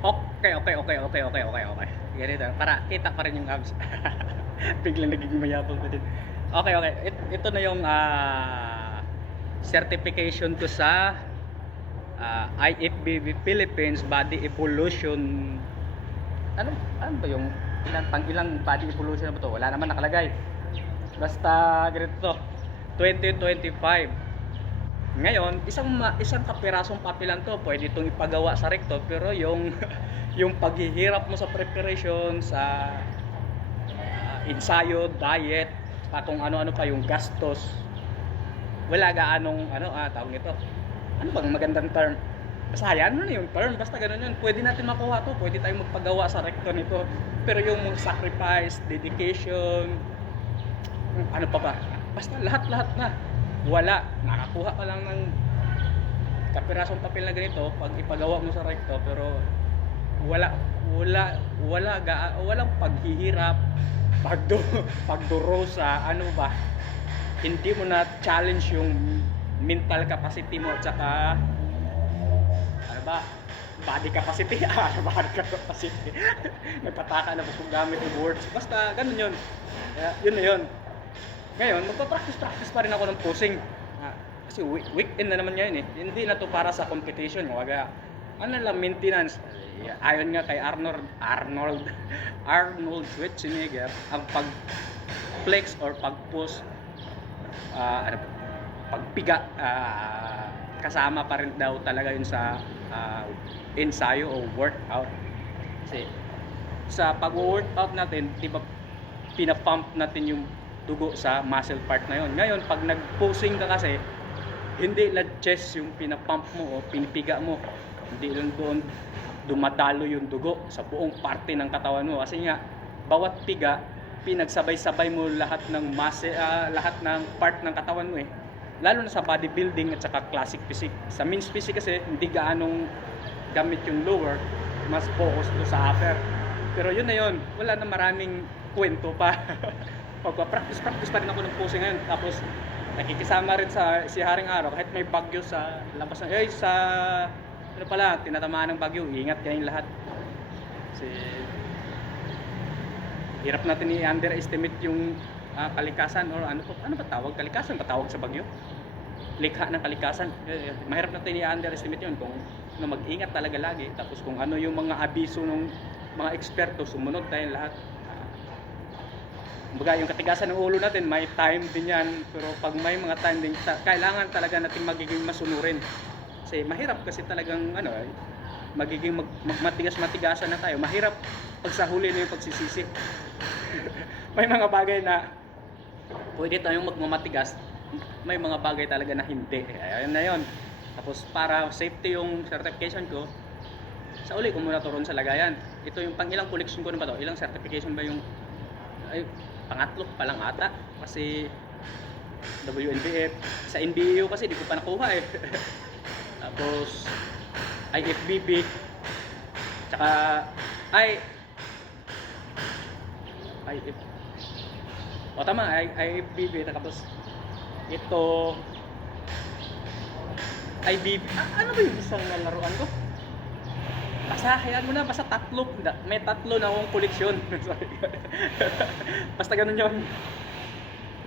Okay, okay, okay, okay, okay, okay, okay. Ganito, para kita pa rin yung abs. Biglang nagiging mayabang ko din. Okay, okay. It- ito na yung ah, certification ko sa ah, IFBB Philippines Body Evolution. Ano, ano ba yung ilang pang ilang body evolution na ba to? Wala naman nakalagay. Basta ganito to. 2025. Ngayon, isang ma- isang kapirasong papel lang to, pwede itong ipagawa sa recto, pero yung yung paghihirap mo sa preparation, sa ah, ensayo, diet, pa kung ano-ano pa yung gastos, wala gaanong ano ah, tawag nito. Ano bang magandang term? Basta yan ano na yung term, basta ganun yun. Pwede natin makuha to, pwede tayong magpagawa sa recto nito. Pero yung sacrifice, dedication, ano pa ba? Basta lahat-lahat na. Wala. Nakakuha ka lang ng kapirasong papel na ganito pag ipagawa mo sa recto pero wala wala wala ga, walang paghihirap pagdo pagdurosa ano ba hindi mo na challenge yung mental capacity mo at saka ano ba body capacity. Ah body capacity. Nagpataka na po kung gamit yung words. Basta ganun yun. Kaya, yun na yun ngayon, magpa-practice-practice pa rin ako ng posing. Ah, kasi week- weekend na naman ngayon eh. Hindi na to para sa competition. Waga, ano lang, maintenance. Eh, Ayon nga kay Arnold, Arnold, Arnold Schwarzenegger, ang pag-flex or pag-push, ah, ano, pagpiga, ah, kasama pa rin daw talaga yun sa ah, ensayo o workout. Kasi sa pag-workout natin, di ba, pinapump natin yung dugo sa muscle part na yon. Ngayon, pag nag-posing ka kasi, hindi lang chest yung pinapump mo o pinipiga mo. Hindi lang doon dumadalo yung dugo sa buong parte ng katawan mo. Kasi nga, bawat piga, pinagsabay-sabay mo lahat ng muscle, ah, lahat ng part ng katawan mo eh. Lalo na sa bodybuilding at saka classic physique. Sa men's physique kasi, hindi gaanong gamit yung lower, mas focus do sa upper. Pero yun na yun, wala na maraming kwento pa. Pagpa-practice, practice pa rin ako ng posing ngayon. Tapos, nakikisama rin sa si Haring Araw kahit may bagyo sa labas na, eh, sa, ano pala, tinatamaan ng bagyo, ingat kayong lahat. Kasi, hirap natin i-underestimate yung ah, kalikasan or ano pa, ano ba tawag? Kalikasan ba tawag sa bagyo? Likha ng kalikasan. Eh, eh, mahirap natin i-underestimate yun kung na mag-ingat talaga lagi. Tapos kung ano yung mga abiso ng mga eksperto, sumunod tayong lahat. Kumbaga, yung katigasan ng ulo natin, may time din yan. Pero pag may mga time din, ta- kailangan talaga natin magiging masunurin. Kasi mahirap kasi talagang, ano, eh, magiging mag, magmatigas-matigasan na tayo. Mahirap pag sa huli na yung pagsisisi. may mga bagay na pwede tayong magmamatigas. May mga bagay talaga na hindi. Ayun na yun. Tapos para safety yung certification ko, sa uli ko muna to ron sa lagayan. Ito yung pang ilang collection ko na ba to? Ilang certification ba yung ay pangatlo pa lang ata. Kasi WNBF sa NBAU kasi di ko pa nakuha eh. Tapos IFBB tsaka ay IF o tama I, IFBB tapos ito IBB ah, ano ba yung isang laruan ko Basta hayaan mo na, basta tatlo. May tatlo na akong koleksyon. Basta ganun yun.